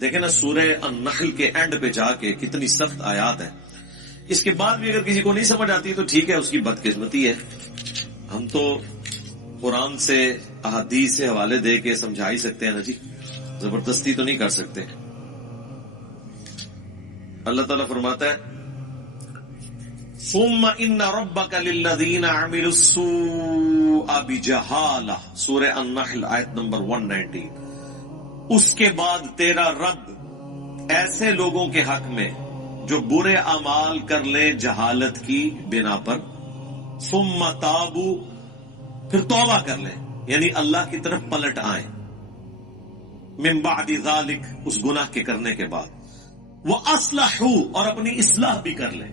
دیکھیں نا سورہ النحل کے اینڈ پہ جا کے کتنی سخت آیات ہے. اس کے بعد بھی اگر کسی کو نہیں سمجھ آتی تو ٹھیک ہے، اس کی بدقسمتی ہے. ہم تو قرآن سے احادیث سے حوالے دے کے سمجھا ہی سکتے ہیں نا جی، زبردستی تو نہیں کر سکتے. اللہ تعالیٰ فرماتا ہے ثم ان ربک للذین عملوا السوء بجہالہ، سورہ النحل آیت نمبر 119. اس کے بعد تیرا رب ایسے لوگوں کے حق میں جو برے اعمال کر لیں جہالت کی بنا پر، ثم تابوا، پھر توبہ کر لیں، یعنی اللہ کی طرف پلٹ آئیں، من بعد ذالک، اس گناہ کے کرنے کے بعد، وَأَصْلَحُوا، اور اپنی اصلاح بھی کر لیں.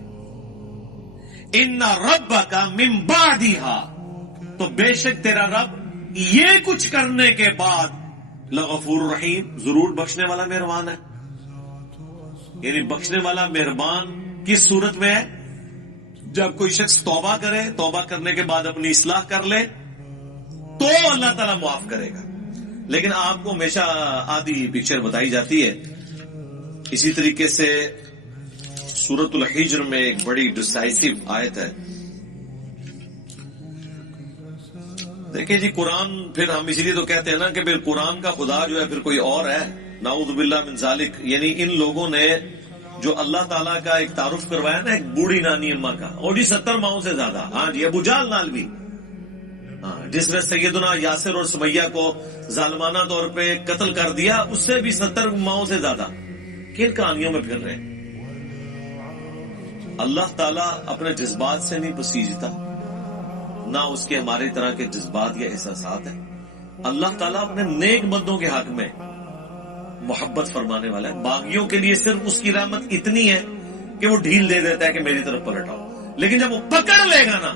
ان ربک من بعدها، تو بے شک تیرا رب یہ کچھ کرنے کے بعد لغفور رحیم، ضرور بخشنے والا مہربان ہے. یعنی بخشنے والا مہربان کس صورت میں ہے؟ جب کوئی شخص توبہ کرے، توبہ کرنے کے بعد اپنی اصلاح کر لے تو اللہ تعالیٰ معاف کرے گا. لیکن آپ کو ہمیشہ آدھی پکچر بتائی جاتی ہے. اسی طریقے سے سورۃ الحجر میں ایک بڑی ڈسائسو آیت ہے. دیکھیں جی قرآن، پھر ہم اسی لیے تو کہتے ہیں نا کہ پھر قرآن کا خدا جو ہے پھر کوئی اور ہے، نعوذ باللہ من ذالک. یعنی ان لوگوں نے جو اللہ تعالیٰ کا ایک تعارف کروایا نا ایک بوڑھی نانی اماں کا، اور جی 70 ماؤں سے زیادہ. ہاں جی ابو جہل نال بھی، جس نے سیدنا یاسر اور سمیہ کو ظالمانہ طور پہ قتل کر دیا، اس سے بھی 70 ماؤں سے زیادہ. کن کہانیوں میں پھر رہے ہیں؟ اللہ تعالیٰ اپنے جذبات سے نہیں پسیجتا، نہ اس کے ہمارے طرح کے جذبات یا احساسات ہیں. اللہ تعالیٰ اپنے نیک بندوں کے حق میں محبت فرمانے والا ہے. باغیوں کے لیے صرف اس کی رحمت اتنی ہے کہ وہ ڈھیل دے دیتا ہے کہ میری طرف پلٹ آؤ. لیکن جب وہ پکڑ لے گا نا،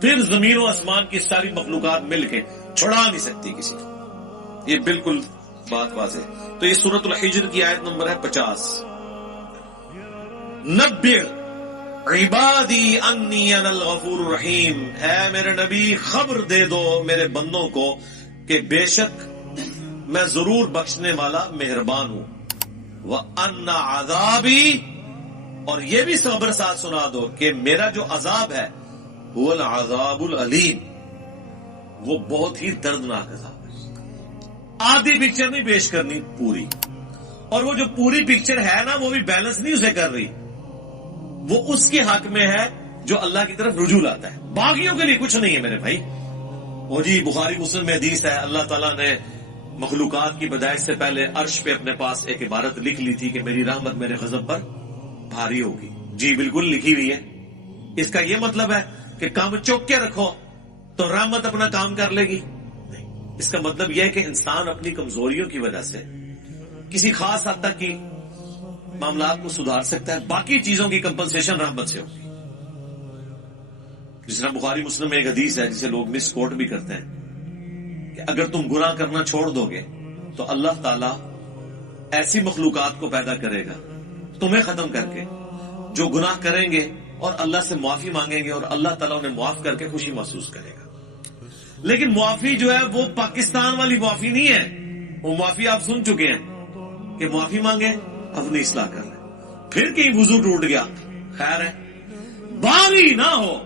پھر زمین و آسمان کی ساری مخلوقات مل کے چھڑا نہیں سکتی کسی کو. یہ بالکل بات واضح. تو یہ سورۃ الحجر کی آیت نمبر ہے 50. نبئ عبادی انی انا الغفور الرحیم، اے میرے نبی خبر دے دو میرے بندوں کو کہ بے شک میں ضرور بخشنے والا مہربان ہوں. وَأَنَّ عَذَابِي، اور یہ بھی خبر ساتھ سنا دو کہ میرا جو عذاب ہے هو العذاب العلیم، وہ بہت ہی دردناک عذاب ہے. آدھی پکچر نہیں پیش کرنی، پوری. اور وہ جو پوری پکچر ہے نا وہ بھی بیلنس نہیں اسے کر رہی، وہ اس کے حق میں ہے جو اللہ کی طرف رجوع لاتا ہے. باقیوں کے لیے کچھ نہیں ہے میرے بھائی. وہ جی بخاری مسلم میں حدیث ہے، اللہ تعالیٰ نے مخلوقات کی پیدائش سے پہلے عرش پہ اپنے پاس ایک عبارت لکھ لی تھی کہ میری رحمت میرے غضب پر بھاری ہوگی. جی بالکل لکھی ہوئی ہے. اس کا یہ مطلب ہے کہ کام چوک کے رکھو تو رحمت اپنا کام کر لے گی؟ نہیں. اس کا مطلب یہ ہے کہ انسان اپنی کمزوریوں کی وجہ سے کسی خاص حد تک کی معاملات کو سدھار سکتا ہے، باقی چیزوں کی کمپنسیشن رحمت سے ہوگی. جس طرح بخاری مسلم میں ایک حدیث ہے جسے لوگ مس کوٹ بھی کرتے ہیں کہ اگر تم گناہ کرنا چھوڑ دو گے تو اللہ تعالیٰ ایسی مخلوقات کو پیدا کرے گا تمہیں ختم کر کے جو گناہ کریں گے اور اللہ سے معافی مانگیں گے، اور اللہ تعالیٰ انہیں معاف کر کے خوشی محسوس کرے گا. لیکن معافی جو ہے وہ پاکستان والی معافی نہیں ہے. وہ معافی آپ سن چکے ہیں کہ معافی مانگے اپنی اصلاح کر لیں. پھر کہیں وضو ٹوٹ گیا، خیر ہے. باغی نہ ہو.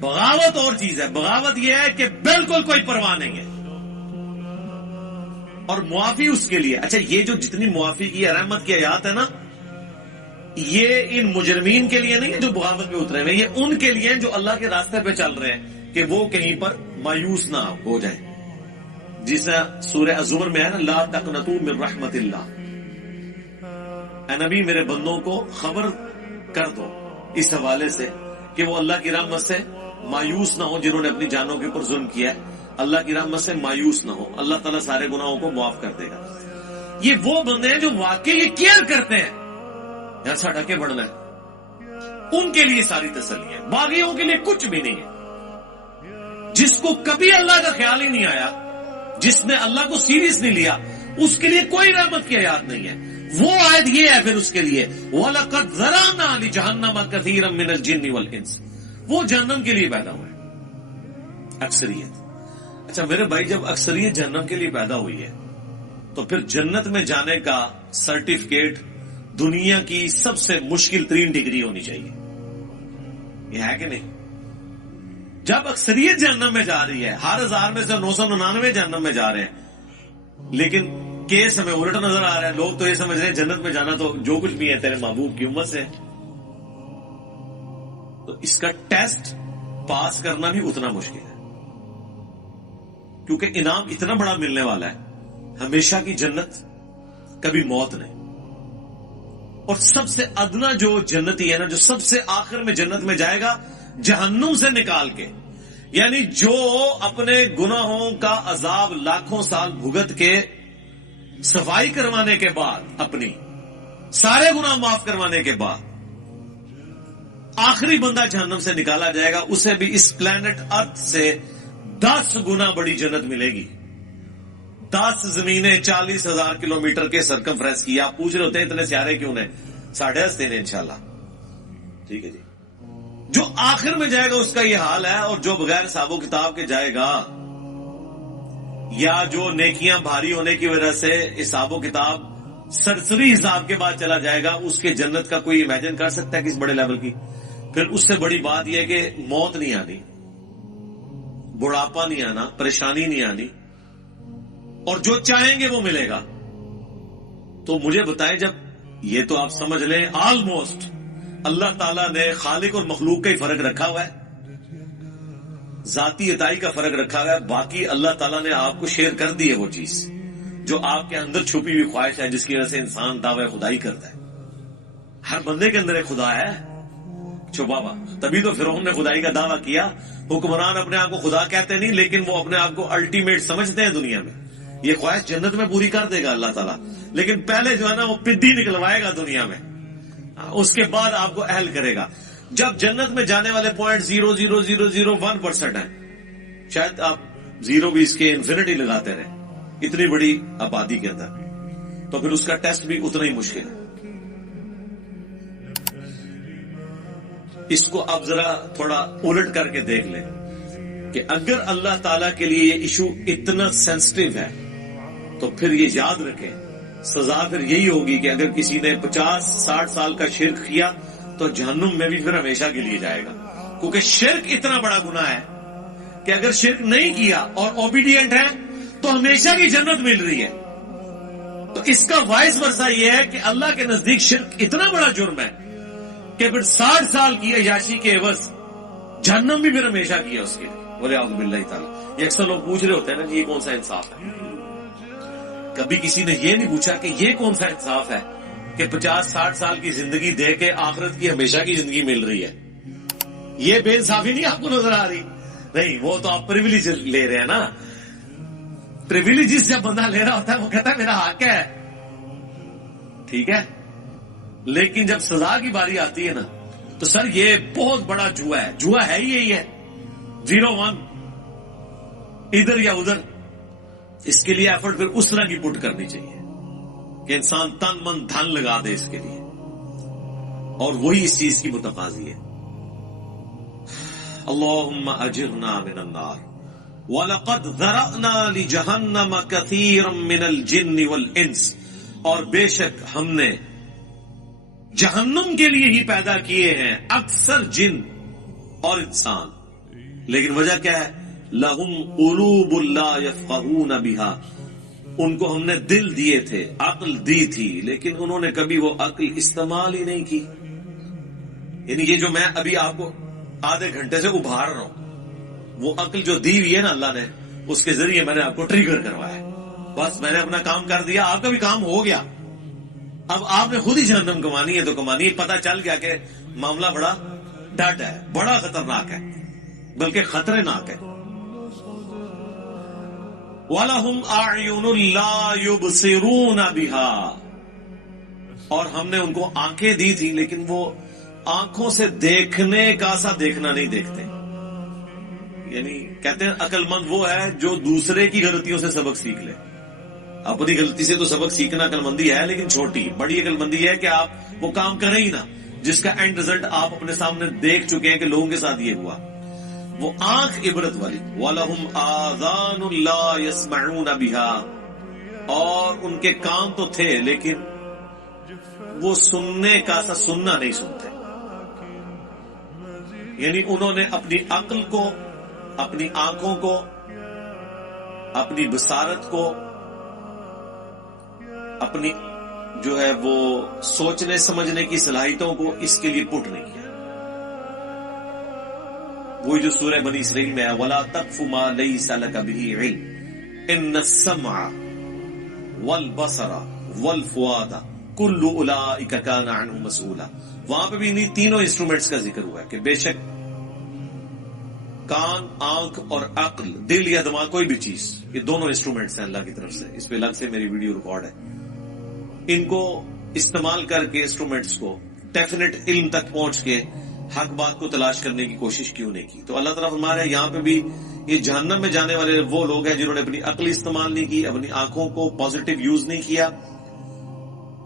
بغاوت اور چیز ہے. بغاوت یہ ہے کہ بالکل کوئی پرواہ نہیں ہے، اور معافی اس کے لیے. اچھا یہ جو جتنی معافی کی رحمت کی آیات ہے نا، یہ ان مجرمین کے لیے نہیں ہے جو بغاوت میں اترے ہوئے، یہ ان کے لیے ہیں جو اللہ کے راستے پہ چل رہے ہیں کہ وہ کہیں پر مایوس نہ ہو جائیں. جس سورہ الزمر میں ہے نا، لا تقنطوا من رحمت اللہ. اے نبی میرے بندوں کو خبر کر دو اس حوالے سے کہ وہ اللہ کی رحمت سے مایوس نہ ہو. جنہوں نے اپنی جانوں کے اوپر ظلم کیا ہے اللہ کی رحمت سے مایوس نہ ہو، اللہ تعالیٰ سارے گناہوں کو معاف کر دے گا. یہ وہ بندے ہیں جو واقعی یہ کیئر کرتے ہیں یہاں سا ڈھکے بڑھنا ہے، ان کے لیے ساری تسلی ہے. باغیوں کے لیے کچھ بھی نہیں ہے. جس کو کبھی اللہ کا خیال ہی نہیں آیا، جس نے اللہ کو سیریس نہیں لیا، اس کے لیے کوئی رحمت کی آیات نہیں ہے. وہ آیت یہ ہے پھر اس کے لیے وَلَقَدْ ذَرَأْنَا لِجَهَنَّمَ كَثِيرًا مِنَ الْجِنِّ وَالْإِنسِ. وہ جہنم کے لیے پیدا ہوئے اکثریت. اچھا میرے بھائی، جب اکثریت جہنم کے لیے پیدا ہوئی ہے تو پھر جنت میں جانے کا سرٹیفکیٹ دنیا کی سب سے مشکل ترین ڈگری ہونی چاہیے. یہ ہے کہ نہیں؟ جب اکثریت جہنم میں جا رہی ہے، ہر 1000 میں سے 999 جہنم میں جا رہے ہیں، لیکن کیس ہمیں الٹ نظر آ رہا ہے. لوگ تو یہ سمجھ رہے ہیں جنت میں جانا تو جو کچھ بھی ہے تیرے محبوب کی امت سے. تو اس کا ٹیسٹ پاس کرنا بھی اتنا مشکل ہے، کیونکہ انعام اتنا بڑا ملنے والا ہے، ہمیشہ کی جنت، کبھی موت نہیں. اور سب سے ادنا جو جنتی ہے نا، جو سب سے آخر میں جنت میں جائے گا جہنم سے نکال کے، یعنی جو اپنے گناہوں کا عذاب لاکھوں سال بھگت کے صفائی کروانے کے بعد، اپنی سارے گناہ معاف کروانے کے بعد آخری بندہ جہنم سے نکالا جائے گا، اسے بھی اس پلانٹ ارتھ سے 10 گنا بڑی جنت ملے گی. 10 زمینیں 40,000 کلومیٹر کے سرکمفرنس کی. آپ پوچھ رہے ہوتے ہیں اتنے سیارے کیوں نے؟ 10.5 ہیں انشاءاللہ. ٹھیک ہے جی. جو آخر میں جائے گا اس کا یہ حال ہے، اور جو بغیر حساب و کتاب کے جائے گا، یا جو نیکیاں بھاری ہونے کی وجہ سے حساب و کتاب سرسری حساب کے بعد چلا جائے گا، اس کے جنت کا کوئی امیجن کر سکتا ہے کس بڑے لیول کی؟ پھر اس سے بڑی بات یہ ہے کہ موت نہیں آنی، بڑھاپا نہیں آنا، پریشانی نہیں آنی، اور جو چاہیں گے وہ ملے گا. تو مجھے بتائیں، جب یہ تو آپ سمجھ لیں آلموسٹ اللہ تعالیٰ نے خالق اور مخلوق کا ہی فرق رکھا ہوا ہے، ذاتی عطائی کا فرق رکھا ہوا ہے. باقی اللہ تعالیٰ نے آپ کو شیئر کر دی ہے وہ چیز جو آپ کے اندر چھپی ہوئی خواہش ہے، جس کی وجہ سے انسان دعوی خدائی کرتا ہے. ہر بندے کے اندر ایک خدا ہے چھپا ہوا. تبھی تو فرعون نے خدائی کا دعویٰ کیا. حکمران اپنے آپ کو خدا کہتے نہیں، لیکن وہ اپنے آپ کو الٹیمیٹ سمجھتے ہیں دنیا میں. یہ خواہش جنت میں پوری کر دے گا اللہ تعالیٰ، لیکن پہلے جو ہے نا وہ پدی نکلوائے گا دنیا میں، اس کے بعد آپ کو اہل کرے گا. جب جنت میں جانے والے پوائنٹ 0.0001% ہیں، شاید آپ 0 بھی اس کے انفینٹی لگاتے رہے اتنی بڑی آبادی کے اندر، تو پھر اس کا ٹیسٹ بھی اتنا ہی مشکل ہے. اس کو اب ذرا تھوڑا الٹ کر کے دیکھ لیں کہ اگر اللہ تعالیٰ کے لیے یہ ایشو اتنا سینسٹیو ہے تو پھر یہ یاد رکھیں سزا پھر یہی ہوگی کہ اگر کسی نے 50-60 سال کا شرک کیا تو جہنم میں بھی پھر ہمیشہ کے لیے جائے گا، کیونکہ شرک اتنا بڑا گناہ ہے کہ اگر شرک نہیں کیا اور اوبیڈینٹ ہے تو ہمیشہ کی جنت مل رہی ہے. تو اس کا وائس ورثہ یہ ہے کہ اللہ کے نزدیک شرک اتنا بڑا جرم ہے کہ پھر 60 سال کی عیاشی کے عوض جہنم بھی پھر ہمیشہ کیا اس کے لیے. بولے اعوذ باللہ تعالیٰ. یہ اکثر لوگ پوچھ رہے ہوتے ہیں نا جی یہ کون سا انصاف ہے؟ کبھی کسی نے یہ نہیں پوچھا کہ یہ کون سا انصاف ہے کہ 50-60 سال کی زندگی دے کے آخرت کی ہمیشہ کی زندگی مل رہی ہے. یہ بے انصافی نہیں آپ کو نظر آ رہی؟ نہیں، وہ تو آپ پریویلیج لے رہے ہیں نا. پریویلیجز جب بندہ لے رہا ہوتا ہے وہ کہتا ہے میرا حق ہے، ٹھیک ہے، لیکن جب سزا کی باری آتی ہے نا تو سر یہ بہت بڑا جوا ہے. جوا ہے ہی یہی ہے، 0-1 ادھر یا ادھر. اس کے لیے ایفرٹ پھر اس طرح کی پٹ کرنی چاہیے کہ انسان تن من دھن لگا دے اس کے لیے، اور وہی اس چیز کی متقاضی ہے. اللہم اجرنا من النار وَلَقَدْ ذَرَأْنَا لِجَهَنَّمَ كَثِيرًا مِنَ الْجِنِّ وَالْإِنسِ، اور بے شک ہم نے جہنم کے لیے ہی پیدا کیے ہیں اکثر جن اور انسان. لیکن وجہ کیا ہے؟ لَهُمْ قُلُوبٌ لَا يَفْقَهُونَ بِهَا، ان کو ہم نے دل دیے تھے، عقل دی تھی، لیکن انہوں نے کبھی وہ عقل استعمال ہی نہیں کی. یعنی یہ جو میں ابھی آپ کو آدھے گھنٹے سے ابھار رہا ہوں، وہ عقل جو دی ہوئی ہے نا اللہ نے، اس کے ذریعے میں نے آپ کو ٹریگر کروایا. بس میں نے اپنا کام کر دیا، آپ کا بھی کام ہو گیا. اب آپ نے خود ہی جہنم کمانی ہے تو کمانی ہے. پتہ چل گیا کہ معاملہ بڑا ڈٹ ہے، بڑا خطرناک ہے، بلکہ خطرے ناک ہے. وَلَهُمْ أَعْيُنٌ لَا يُبْصِرُونَ بِهَا، اور ہم نے ان کو آنکھیں دی تھی لیکن وہ آنکھوں سے دیکھنے کا سا دیکھنا نہیں دیکھتے. یعنی کہتے ہیں عقل مند وہ ہے جو دوسرے کی غلطیوں سے سبق سیکھ لے. اپنی غلطی سے تو سبق سیکھنا عقل مندی ہے، لیکن چھوٹی. بڑی عقل مندی ہے کہ آپ وہ کام کریں ہی نہ جس کا اینڈ رزلٹ آپ اپنے سامنے دیکھ چکے ہیں کہ لوگوں کے ساتھ یہ ہوا. وہ آنکھ عبرت والی. وَلَهُمْ آذَانٌ لَا يَسْمَعُونَ بِهَا، اور ان کے کان تو تھے لیکن وہ سننے کا سا سننا نہیں سنتے. یعنی انہوں نے اپنی عقل کو، اپنی آنکھوں کو، اپنی بصارت کو، اپنی جو ہے وہ سوچنے سمجھنے کی صلاحیتوں کو اس کے لیے پٹ نہیں کیا. وہی جو سورہ بنی اسرائیل میں ہے وَلَا تَقْفُ مَا لَيْسَ لَكَ بِهِ عِلْمٌ إِنَّ السَّمْعَ وَالْبَصَرَ وَالْفُؤَادَ كُلُّ أُولَئِكَ كَانَ عَنْهُ مسئولا. وہاں پہ بھی انہیں تینوں انسٹرومنٹس کا ذکر ہوا ہے کہ بے شک کان، آنکھ اور عقل، دل یا دماغ، کوئی بھی چیز، یہ دونوں انسٹرومنٹس ہیں اللہ کی طرف سے. اس پہ الگ سے میری ویڈیو ریکارڈ ہے. ان کو استعمال کر کے انسٹرومنٹس کو ڈیفینیٹ علم تک پہنچ کے حق بات کو تلاش کرنے کی کوشش کیوں نہیں کی؟ تو اللہ تعالیٰ فرما رہا ہے یہاں پہ بھی یہ جہنم میں جانے والے وہ لوگ ہیں جنہوں نے اپنی عقل استعمال نہیں کی، اپنی آنکھوں کو پازیٹیو یوز نہیں کیا،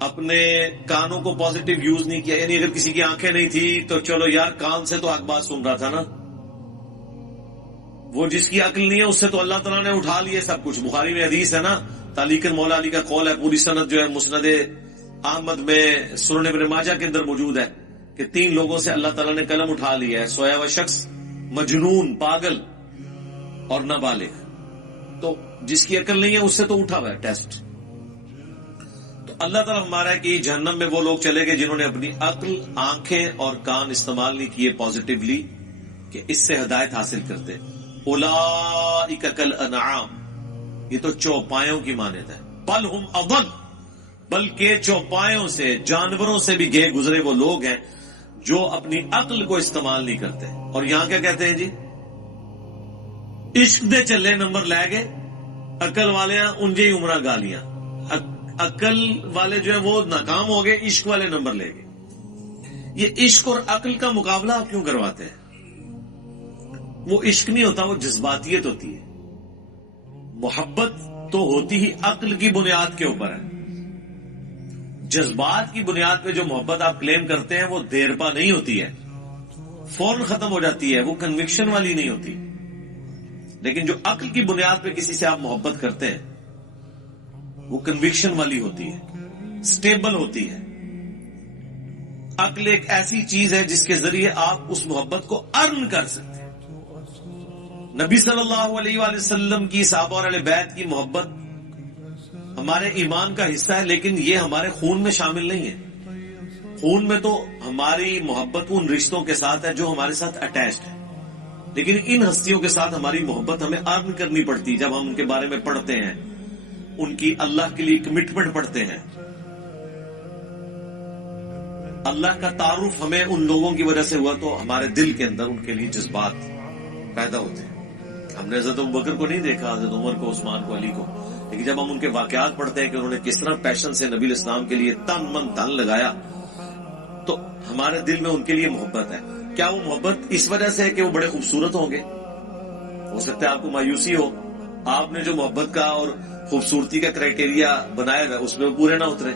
اپنے کانوں کو پازیٹیو یوز نہیں کیا. یعنی اگر کسی کی آنکھیں نہیں تھی تو چلو یار کان سے تو حق بات سن رہا تھا نا، وہ جس کی عقل نہیں ہے اس سے تو اللہ تعالیٰ نے اٹھا لیے سب کچھ. بخاری میں حدیث ہے نا، تعلیقاً مولا علی کا قول ہے، پوری سند جو ہے مسند احمد میں، سنن ابن ماجہ کے اندر موجود ہے کہ 3 لوگوں سے اللہ تعالیٰ نے قلم اٹھا لیا ہے، سویا ہوا شخص، مجنون، پاگل اور نابالغ. تو جس کی عقل نہیں ہے اس سے تو اٹھا ہوا ہے ٹیسٹ. تو اللہ تعالیٰ ہمارا ہے کہ جہنم میں وہ لوگ چلے گئے جنہوں نے اپنی عقل، آنکھیں اور کان استعمال نہیں کیے پازیٹیولی کہ اس سے ہدایت حاصل کرتے. اولئک کالانعام، یہ تو چوپایوں کی مانند ہے. بل ہم اضل، بلکہ چوپایوں سے، جانوروں سے بھی گئے گزرے وہ لوگ ہیں جو اپنی عقل کو استعمال نہیں کرتے. اور یہاں کیا کہتے ہیں جی؟ عشق دے چلے نمبر لے گئے، عقل والے انجے ہی عمرہ گالیاں. عقل والے جو ہے وہ ناکام ہو گئے، عشق والے نمبر لے گئے. یہ عشق اور عقل کا مقابلہ آپ کیوں کرواتے ہیں؟ وہ عشق نہیں ہوتا، وہ جذباتیت ہوتی ہے. محبت تو ہوتی ہی عقل کی بنیاد کے اوپر ہے. جذبات کی بنیاد پہ جو محبت آپ کلیم کرتے ہیں وہ دیر پا نہیں ہوتی ہے، فوراً ختم ہو جاتی ہے، وہ کنوکشن والی نہیں ہوتی. لیکن جو عقل کی بنیاد پہ کسی سے آپ محبت کرتے ہیں وہ کنوکشن والی ہوتی ہے، سٹیبل ہوتی ہے. عقل ایک ایسی چیز ہے جس کے ذریعے آپ اس محبت کو ارن کر سکتے ہیں. نبی صلی اللہ علیہ وآلہ وسلم کی، صحابہ اور اہل بیت کی محبت ہمارے ایمان کا حصہ ہے، لیکن یہ ہمارے خون میں شامل نہیں ہے. خون میں تو ہماری محبت ان رشتوں کے ساتھ ہے جو ہمارے ساتھ اٹیچڈ ہے، لیکن ان ہستیوں کے ساتھ ہماری محبت ہمیں ارن کرنی پڑتی. جب ہم ان کے بارے میں پڑھتے ہیں، ان کی اللہ کے لیے کمٹمنٹ پڑھتے ہیں، اللہ کا تعارف ہمیں ان لوگوں کی وجہ سے ہوا تو ہمارے دل کے اندر ان کے لیے جذبات پیدا ہوتے ہیں. ہم نے حضرت ابوبکر کو نہیں دیکھا، حضرت عمر کو، عثمان کو، علی کو، لیکن جب ہم ان کے واقعات پڑھتے ہیں کہ انہوں نے کس طرح پیشن سے نبی الاسلام کے لیے تن من دھن لگایا تو ہمارے دل میں ان کے لیے محبت ہے. کیا وہ محبت اس وجہ سے ہے کہ وہ بڑے خوبصورت ہوں گے؟ ہو سکتا ہے آپ کو مایوسی ہو، آپ نے جو محبت کا اور خوبصورتی کا کرائٹیریا بنایا ہے اس میں پورے نہ اترے.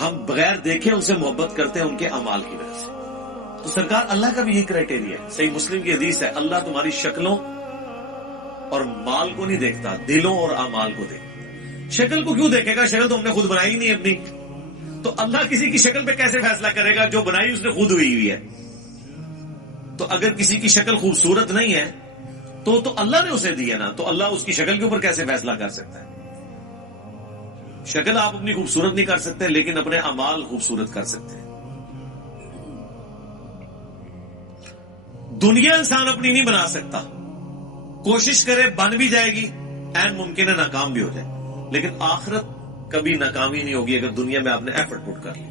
ہم بغیر دیکھے ان سے محبت کرتے ہیں ان کے اعمال کی وجہ سے. تو سرکار اللہ کا بھی یہ کرائٹیریا ہے. صحیح مسلم کی حدیث ہے، اللہ تمہاری شکلوں اور مال کو نہیں دیکھتا، دلوں اور اعمال کو دیکھتا. شکل کو کیوں دیکھے گا؟ شکل تو ہم نے خود بنائی نہیں اپنی. تو اللہ کسی کی شکل پہ کیسے فیصلہ کرے گا؟ جو بنائی اس نے خود ہوئی ہے. تو اگر کسی کی شکل خوبصورت نہیں ہے تو اللہ نے اسے دی ہے نا، تو اللہ اس کی شکل کے اوپر کیسے فیصلہ کر سکتا ہے؟ شکل آپ اپنی خوبصورت نہیں کر سکتے، لیکن اپنے اعمال خوبصورت کر سکتے ہیں. دنیا انسان اپنی نہیں بنا سکتا، کوشش کرے بن بھی جائے گی، عین ممکن ہے ناکام بھی ہو جائے، لیکن آخرت کبھی ناکامی نہیں ہوگی اگر دنیا میں آپ نے ایفرٹ پٹ کر لی.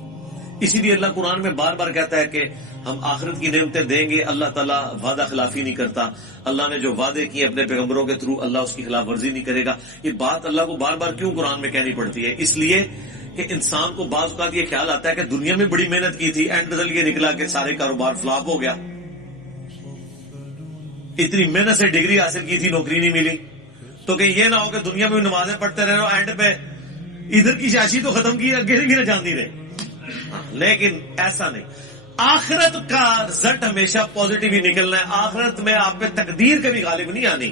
اسی لیے اللہ قرآن میں بار بار کہتا ہے کہ ہم آخرت کی نعمتیں دیں گے. اللہ تعالیٰ وعدہ خلافی نہیں کرتا. اللہ نے جو وعدے کیے اپنے پیغمبروں کے تھرو، اللہ اس کی خلاف ورزی نہیں کرے گا. یہ بات اللہ کو بار بار کیوں قرآن میں کہنی پڑتی ہے؟ اس لیے کہ انسان کو بعض اوقات یہ خیال آتا ہے کہ دنیا میں بڑی محنت کی تھی، اینڈ رزلٹ یہ نکلا کہ سارے کاروبار فلاپ ہو گیا. اتنی محنت سے ڈگری حاصل کی تھی، نوکری نہیں ملی. تو کہ یہ نہ ہو کہ دنیا میں بھی نمازیں پڑھتے رہے، اینڈ پہ ادھر کی شاشی تو ختم کی، اگے بھی نہ جانتی رہے. لیکن ایسا نہیں. آخرت کا رزلٹ ہمیشہ پازیٹیو ہی نکلنا ہے. آخرت میں آپ پہ تقدیر کبھی غالب نہیں آنی.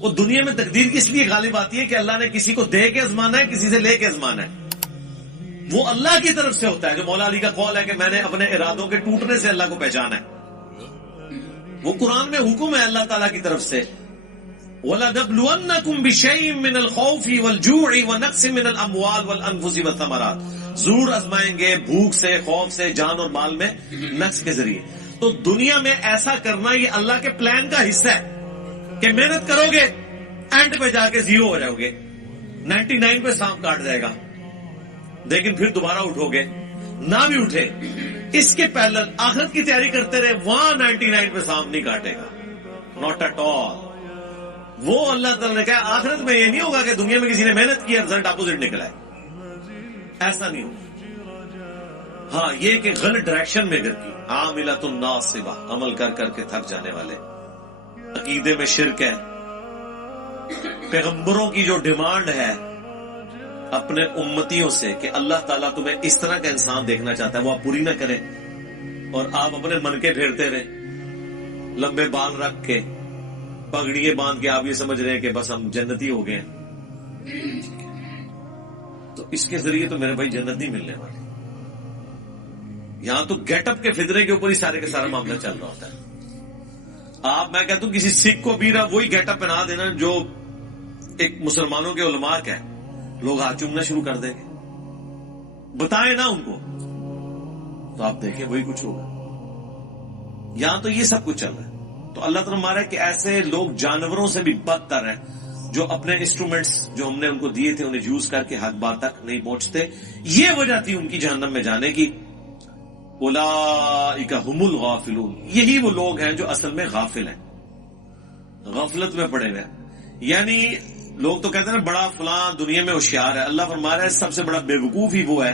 وہ دنیا میں تقدیر کس لیے غالب آتی ہے کہ اللہ نے کسی کو دے کے آزمانا ہے، کسی سے لے کے آزمانا ہے. وہ اللہ کی طرف سے ہوتا ہے. جو مولا علی کا قول ہے کہ میں نے اپنے ارادوں کے ٹوٹنے سے اللہ کو پہچانا ہے، وہ قرآن میں حکم ہے اللہ تعالیٰ کی طرف سے. وَلَنَبْلُوَنَّكُمْ بِشَيْءٍ مِّنَ الْخَوْفِ وَالْجُوعِ وَنَقْصٍ مِّنَ الْأَمْوَالِ وَالْأَنفُسِ وَالثَّمَرَاتِ. ضرور آزمائیں گے بھوک سے، خوف سے، جان اور مال میں نقص کے ذریعے. تو دنیا میں ایسا کرنا یہ اللہ کے پلان کا حصہ ہے کہ محنت کرو گے، اینڈ پہ جا کے زیرو ہو جاؤ گے، 99 پہ سانپ کاٹ جائے گا، لیکن پھر دوبارہ اٹھو گے. نہ بھی اٹھے اس کے پہلے آخرت کی تیاری کرتے رہے، وہاں 99 پہ سانپ نہیں کاٹے گا. Not at all. وہ اللہ تعالیٰ نے کہا آخرت میں یہ نہیں ہوگا کہ دنیا میں کسی نے محنت کی رزلٹ اپوزٹ نکلا ہے، ایسا نہیں ہوگا. ہاں یہ کہ غلط ڈائریکشن میں گر کی. عاملۃ ناصبہ، عمل کر کر کے تھک جانے والے. عقیدے میں شرک ہے. پیغمبروں کی جو ڈیمانڈ ہے اپنے امتیوں سے کہ اللہ تعالیٰ تمہیں اس طرح کا انسان دیکھنا چاہتا ہے، وہ آپ پوری نہ کریں اور آپ اپنے من کے پھیرتے رہیں، لمبے بال رکھ کے، پگڑیے باندھ کے آپ یہ سمجھ رہے ہیں کہ بس ہم جنتی ہو گئے ہیں. تو اس کے ذریعے تو میرے بھائی جنت نہیں ملنے والی. یہاں تو گیٹ اپ کے فطرے کے اوپر ہی سارے کا سارا معاملہ چل رہا ہوتا ہے. آپ میں کہتا ہوں کسی سکھ کو بھی وہی گیٹ اپ پہنا دینا جو ایک مسلمانوں کے علماء کا ہے، لوگ ہاتھ چومنا شروع کر دیں گے. بتائیں نا ان کو، تو آپ دیکھیں وہی کچھ ہوگا. یہاں تو یہ سب کچھ چل رہا ہے. تو اللہ تعالیٰ ہمارا کہ ایسے لوگ جانوروں سے بھی بدتر ہیں جو اپنے انسٹرومنٹس جو ہم نے ان کو دیے تھے انہیں یوز کر کے حق بات تک نہیں پہنچتے. یہ وجہ تھی ان کی جہنم میں جانے کی. اولئک ھم الغافلون، یہی وہ لوگ ہیں جو اصل میں غافل ہیں، غفلت میں پڑے ہوئے ہیں. یعنی لوگ تو کہتے ہیں نا بڑا فلاں دنیا میں ہوشیار ہے. اللہ فرما رہا ہے سب سے بڑا بے وقوف ہی وہ ہے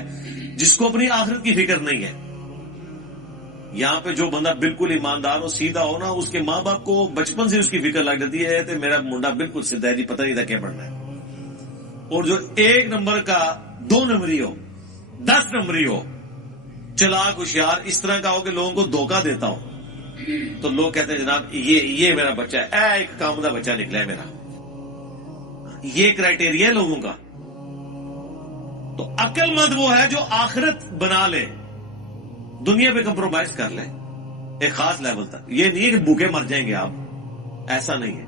جس کو اپنی آخرت کی فکر نہیں ہے. یہاں پہ جو بندہ بالکل ایماندار ہو، سیدھا ہو نا، اس کے ماں باپ کو بچپن سے اس کی فکر لگ جاتی ہے تو میرا منڈا بالکل سیدھا ہے جی، پتہ نہیں تھا کیا پڑھنا ہے. اور جو 1 نمبر کا 2 نمبری ہو، 10 نمبری ہو، چلاک ہوشیار اس طرح کا ہو کہ لوگوں کو دھوکہ دیتا ہو، تو لوگ کہتے ہیں جناب یہ میرا بچہ ہے، ایک کامدہ بچہ نکلا ہے میرا. یہ کرائٹیریا ہے لوگوں کا. تو عقل مند وہ ہے جو آخرت بنا لے، دنیا پہ کمپرومائز کر لے ایک خاص لیول تک. یہ نہیں ہے کہ بھوکے مر جائیں گے آپ، ایسا نہیں ہے.